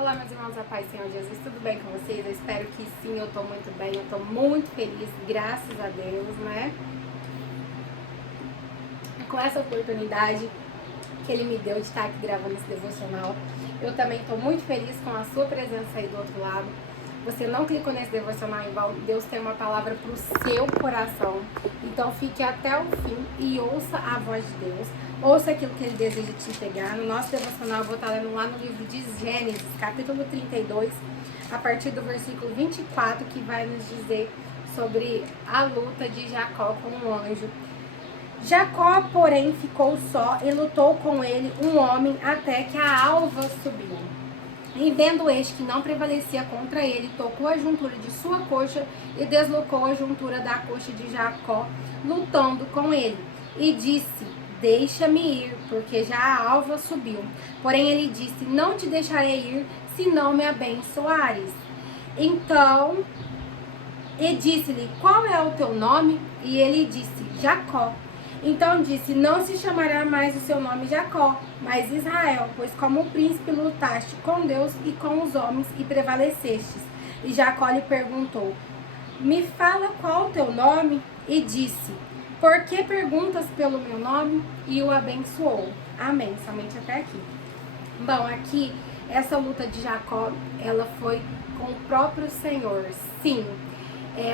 Olá, meus irmãos, a paz do Senhor Jesus, tudo bem com vocês? Eu espero que sim, eu tô muito bem, eu tô muito feliz, graças a Deus, né? Com essa oportunidade que Ele me deu de estar aqui gravando esse devocional. Eu também tô muito feliz com a sua presença aí do outro lado. Você não clicou nesse devocional em vão, Deus tem uma palavra pro seu coração. Então fique até o fim e ouça a voz de Deus. Ouça aquilo que Ele deseja te entregar. No nosso devocional eu vou estar lendo lá no livro de Gênesis, capítulo 32, a partir do versículo 24, que vai nos dizer sobre a luta de Jacó com um anjo. Jacó, porém, ficou só e lutou com ele um homem até que a alva subiu. E vendo este que não prevalecia contra ele, tocou a juntura de sua coxa e deslocou a juntura da coxa de Jacó, lutando com ele. E disse: deixa-me ir, porque já a alva subiu. Porém ele disse: não te deixarei ir, se não me abençoares. Então, e disse-lhe: qual é o teu nome? E ele disse: Jacó. Então disse: não se chamará mais o seu nome Jacó, mas Israel, pois como príncipe lutaste com Deus e com os homens e prevalecestes. E Jacó lhe perguntou: me fala qual o teu nome? E disse: por que perguntas pelo meu nome? E o abençoou. Amém. Somente até aqui. Bom, aqui, essa luta de Jacó, ela foi com o próprio Senhor. Sim,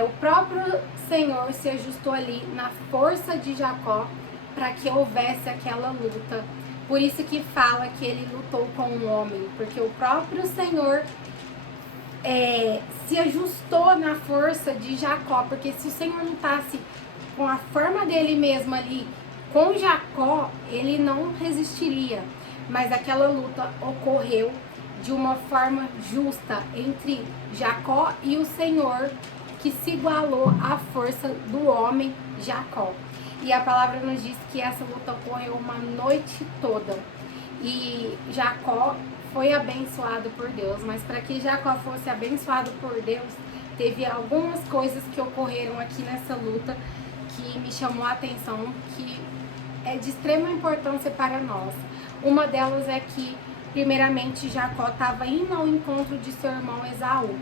o próprio Senhor se ajustou ali na força de Jacó para que houvesse aquela luta. Por isso que fala que ele lutou com um homem, porque o próprio Senhor se ajustou na força de Jacó, porque se o Senhor não estasse com a forma dele mesmo ali, com Jacó, ele não resistiria. Mas aquela luta ocorreu de uma forma justa entre Jacó e o Senhor, que se igualou à força do homem Jacó. E a palavra nos diz que essa luta ocorreu uma noite toda. E Jacó foi abençoado por Deus, mas para que Jacó fosse abençoado por Deus, teve algumas coisas que ocorreram aqui nessa luta que me chamou a atenção, que é de extrema importância para nós. Uma delas é que, primeiramente, Jacó estava indo ao encontro de seu irmão Esaú.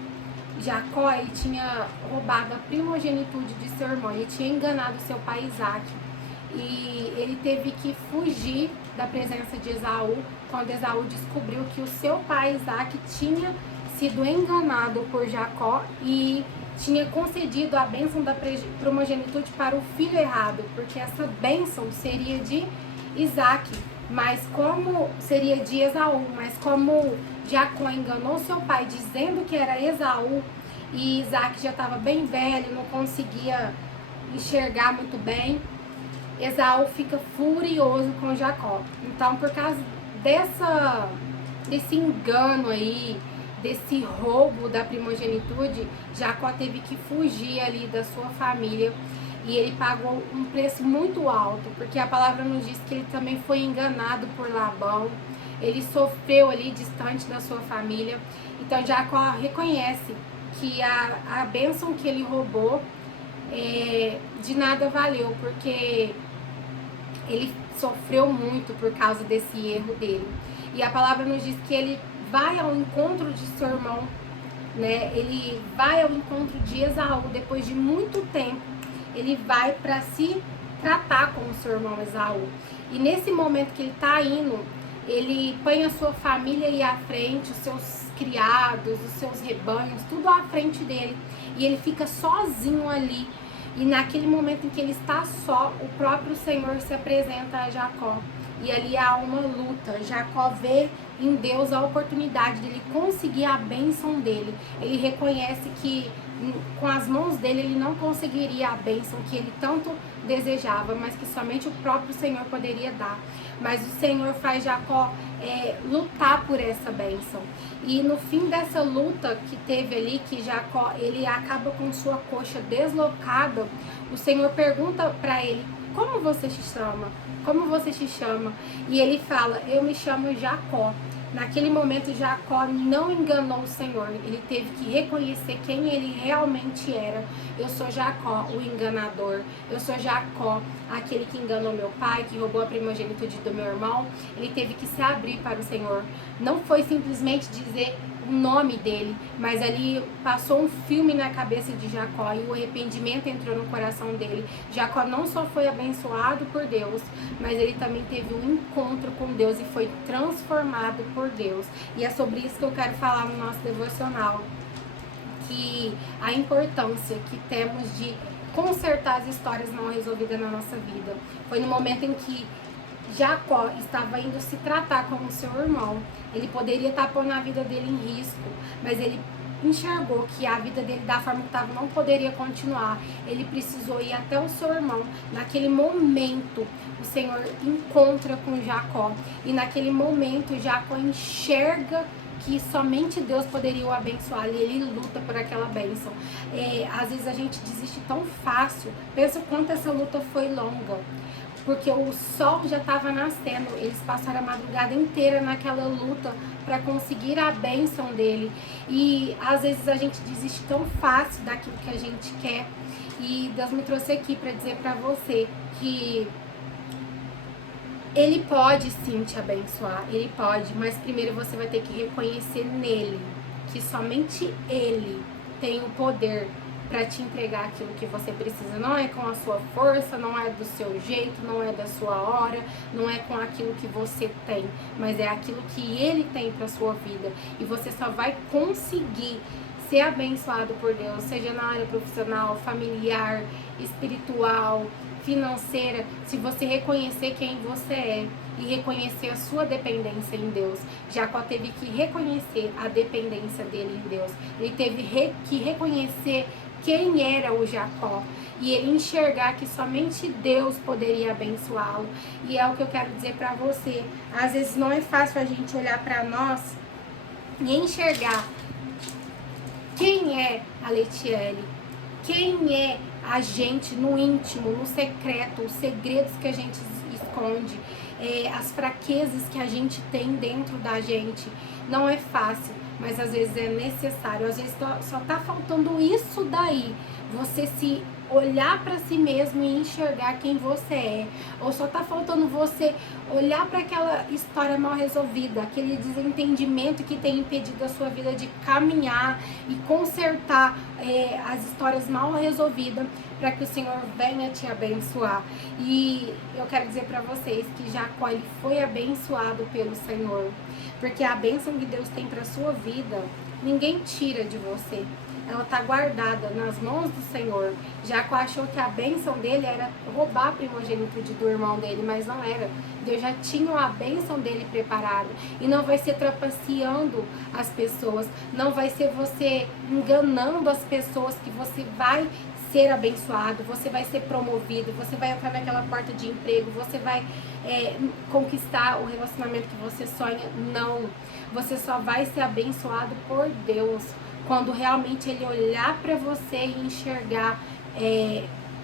Jacó, ele tinha roubado a primogenitude de seu irmão, ele tinha enganado seu pai Isaac. E ele teve que fugir da presença de Esaú, quando Esaú descobriu que o seu pai Isaac tinha sido enganado por Jacó e tinha concedido a bênção da primogenitude para o filho errado, porque essa bênção seria de Isaac, mas como seria de Esaú, mas como Jacó enganou seu pai dizendo que era Esaú, e Isaac já estava bem velho, não conseguia enxergar muito bem, Esaú fica furioso com Jacó. Então, por causa desse engano aí, desse roubo da primogenitude, Jacó teve que fugir ali da sua família e ele pagou um preço muito alto, porque a palavra nos diz que ele também foi enganado por Labão, ele sofreu ali distante da sua família. Então Jacó reconhece que a bênção que ele roubou de nada valeu, porque ele sofreu muito por causa desse erro dele. E a palavra nos diz que ele vai ao encontro de seu irmão, né? Ele vai ao encontro de Esaú depois de muito tempo. Ele vai para se tratar com o seu irmão Esaú. E nesse momento que ele está indo, ele põe a sua família aí à frente, os seus criados, os seus rebanhos, tudo à frente dele. E ele fica sozinho ali. E naquele momento em que ele está só, o próprio Senhor se apresenta a Jacó. E ali há uma luta. Jacó vê em Deus a oportunidade dele conseguir a bênção dele. Ele reconhece que com as mãos dele ele não conseguiria a bênção que ele tanto desejava, mas que somente o próprio Senhor poderia dar. Mas o Senhor faz Jacó lutar por essa bênção. E no fim dessa luta que teve ali, que Jacó ele acaba com sua coxa deslocada, o Senhor pergunta para ele: como você se chama? Como você se chama? E ele fala: eu me chamo Jacó. Naquele momento, Jacó não enganou o Senhor. Ele teve que reconhecer quem ele realmente era. Eu sou Jacó, o enganador. Eu sou Jacó, aquele que enganou meu pai, que roubou a primogenitude do meu irmão. Ele teve que se abrir para o Senhor. Não foi simplesmente dizer o nome dele, mas ali passou um filme na cabeça de Jacó e o arrependimento entrou no coração dele. Jacó não só foi abençoado por Deus, mas ele também teve um encontro com Deus e foi transformado por Deus. E é sobre isso que eu quero falar no nosso devocional, que a importância que temos de consertar as histórias não resolvidas na nossa vida. Foi no momento em que Jacó estava indo se tratar como seu irmão. Ele poderia estar pondo a vida dele em risco, mas ele enxergou que a vida dele da forma que estava não poderia continuar. Ele precisou ir até o seu irmão. Naquele momento, o Senhor encontra com Jacó. E naquele momento, Jacó enxerga que somente Deus poderia o abençoar e ele luta por aquela bênção. Às vezes a gente desiste tão fácil. Pensa o quanto essa luta foi longa. Porque o sol já estava nascendo, eles passaram a madrugada inteira naquela luta para conseguir a bênção dele. E às vezes a gente desiste tão fácil daquilo que a gente quer. E Deus me trouxe aqui para dizer para você que Ele pode sim te abençoar, Ele pode, mas primeiro você vai ter que reconhecer nele que somente Ele tem o poder para te entregar aquilo que você precisa. Não é com a sua força, não é do seu jeito, não é da sua hora, não é com aquilo que você tem, mas é aquilo que Ele tem para sua vida. E você só vai conseguir ser abençoado por Deus, seja na área profissional, familiar, espiritual, financeira, se você reconhecer quem você é e reconhecer a sua dependência em Deus. Jacó teve que reconhecer a dependência dele em Deus. Ele teve que reconhecer quem era o Jacó e ele enxergar que somente Deus poderia abençoá-lo. E é o que eu quero dizer para você. Às vezes não é fácil a gente olhar para nós e enxergar quem é a Letiele, quem é a gente no íntimo, no secreto, os segredos que a gente esconde, as fraquezas que a gente tem dentro da gente. Não é fácil, mas às vezes é necessário. Às vezes só tá faltando isso daí, você se olhar para si mesmo e enxergar quem você é. Ou só tá faltando você olhar para aquela história mal resolvida, aquele desentendimento que tem impedido a sua vida de caminhar e consertar as histórias mal resolvidas, para que o Senhor venha te abençoar. E eu quero dizer para vocês que Jacó, ele foi abençoado pelo Senhor, porque a bênção que Deus tem para sua vida, ninguém tira de você. Ela está guardada nas mãos do Senhor. Jacó achou que a bênção dele era roubar a primogênitude do irmão dele, mas não era. Deus já tinha a bênção dele preparada. E não vai ser trapaceando as pessoas, não vai ser você enganando as pessoas que você vai ser abençoado, você vai ser promovido, você vai entrar naquela porta de emprego, você vai conquistar o relacionamento que você sonha. Não, você só vai ser abençoado por Deus quando realmente Ele olhar para você e enxergar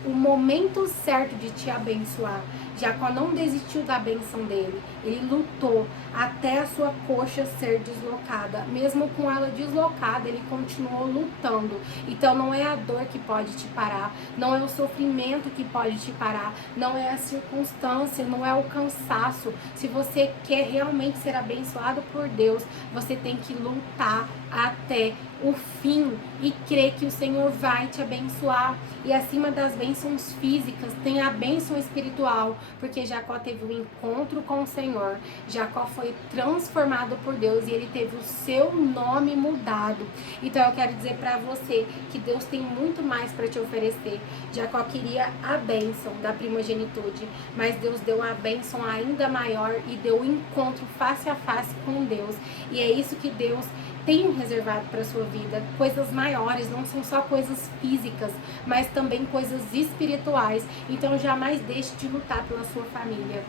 o momento certo de te abençoar. Jacó não desistiu da bênção dele, ele lutou até a sua coxa ser deslocada. Mesmo com ela deslocada, ele continuou lutando. Então não é a dor que pode te parar, não é o sofrimento que pode te parar, não é a circunstância, não é o cansaço. Se você quer realmente ser abençoado por Deus, você tem que lutar até o fim e crer que o Senhor vai te abençoar. E acima das bênçãos físicas, tem a bênção espiritual, porque Jacó teve um encontro com o Senhor. Jacó foi transformado por Deus e ele teve o seu nome mudado. Então eu quero dizer para você que Deus tem muito mais para te oferecer. Jacó queria a bênção da primogenitude, mas Deus deu a bênção ainda maior e deu o encontro face a face com Deus. E é isso que Deus tem reservado para sua vida, coisas maiores, não são só coisas físicas, mas também coisas espirituais. Então jamais deixe de lutar pela sua família.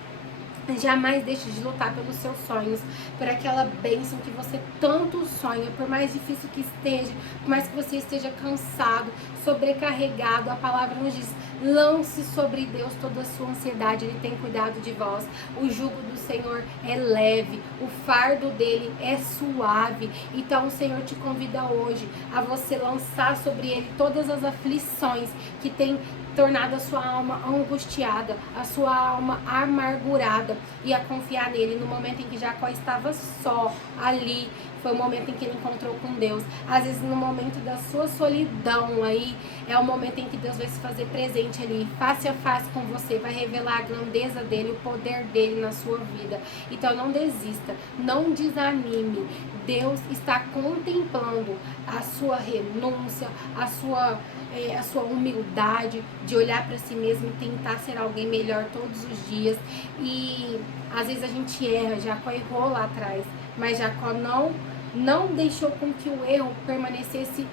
Jamais deixe de lutar pelos seus sonhos, por aquela bênção que você tanto sonha, por mais difícil que esteja, por mais que você esteja cansado, sobrecarregado. A palavra nos diz: lance sobre Deus toda a sua ansiedade, Ele tem cuidado de vós. O jugo do Senhor é leve, o fardo dele é suave. Então o Senhor te convida hoje a você lançar sobre Ele todas as aflições que tem tornado a sua alma angustiada, a sua alma amargurada, e a confiar nele. No momento em que Jacó estava só ali, foi o momento em que ele encontrou com Deus. Às vezes no momento da sua solidão aí, é o momento em que Deus vai se fazer presente ali, face a face com você, vai revelar a grandeza dele, o poder dele na sua vida. Então não desista, não desanime. Deus está contemplando a sua renúncia, a sua humildade de olhar para si mesmo e tentar ser alguém melhor todos os dias. E às vezes a gente erra, Jacó errou lá atrás, mas Jacó não deixou com que o erro permanecesse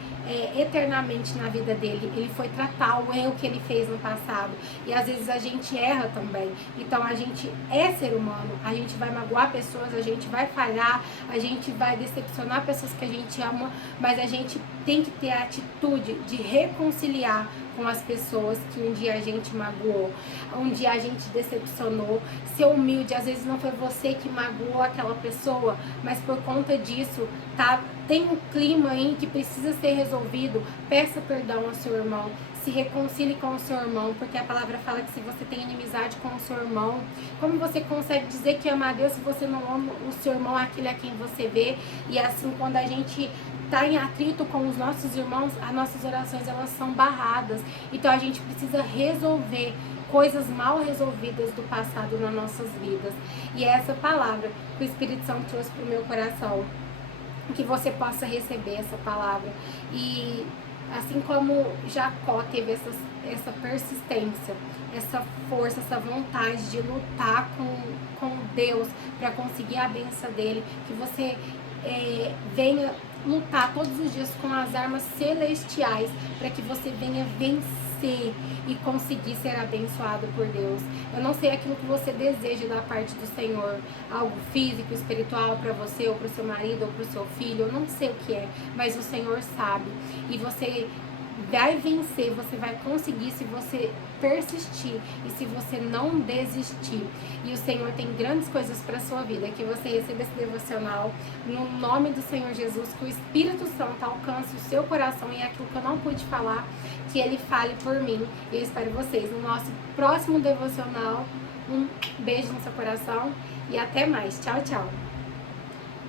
eternamente na vida dele. Ele foi tratar o erro que ele fez no passado. E às vezes a gente erra também. Então a gente é ser humano. A gente vai magoar pessoas, a gente vai falhar, a gente vai decepcionar pessoas que a gente ama, mas a gente tem que ter a atitude de reconciliar com as pessoas que um dia a gente magoou, um dia a gente decepcionou. Ser humilde, às vezes não foi você que magoou aquela pessoa, mas por conta disso, tem um clima aí que precisa ser resolvido. Peça perdão ao seu irmão, se reconcilie com o seu irmão, porque a palavra fala que se você tem inimizade com o seu irmão, como você consegue dizer que ama a Deus se você não ama o seu irmão, aquele a quem você vê? E assim, quando a gente está em atrito com os nossos irmãos, as nossas orações elas são barradas. Então a gente precisa resolver coisas mal resolvidas do passado nas nossas vidas. E é essa palavra que o Espírito Santo trouxe para o meu coração, que você possa receber essa palavra. E assim como Jacó teve essa persistência, essa força, essa vontade de lutar com Deus para conseguir a bênção dele, que você venha lutar todos os dias com as armas celestiais para que você venha vencer e conseguir ser abençoado por Deus. Eu não sei aquilo que você deseja da parte do Senhor, algo físico, espiritual para você, ou para o seu marido, ou para o seu filho, eu não sei o que é, mas o Senhor sabe. E você vai vencer, você vai conseguir se você persistir e se você não desistir. E o Senhor tem grandes coisas para sua vida, que você receba esse devocional no nome do Senhor Jesus, que o Espírito Santo alcance o seu coração e aquilo que eu não pude falar, que ele fale por mim. E eu espero vocês no nosso próximo devocional. Um beijo no seu coração e até mais. Tchau, tchau.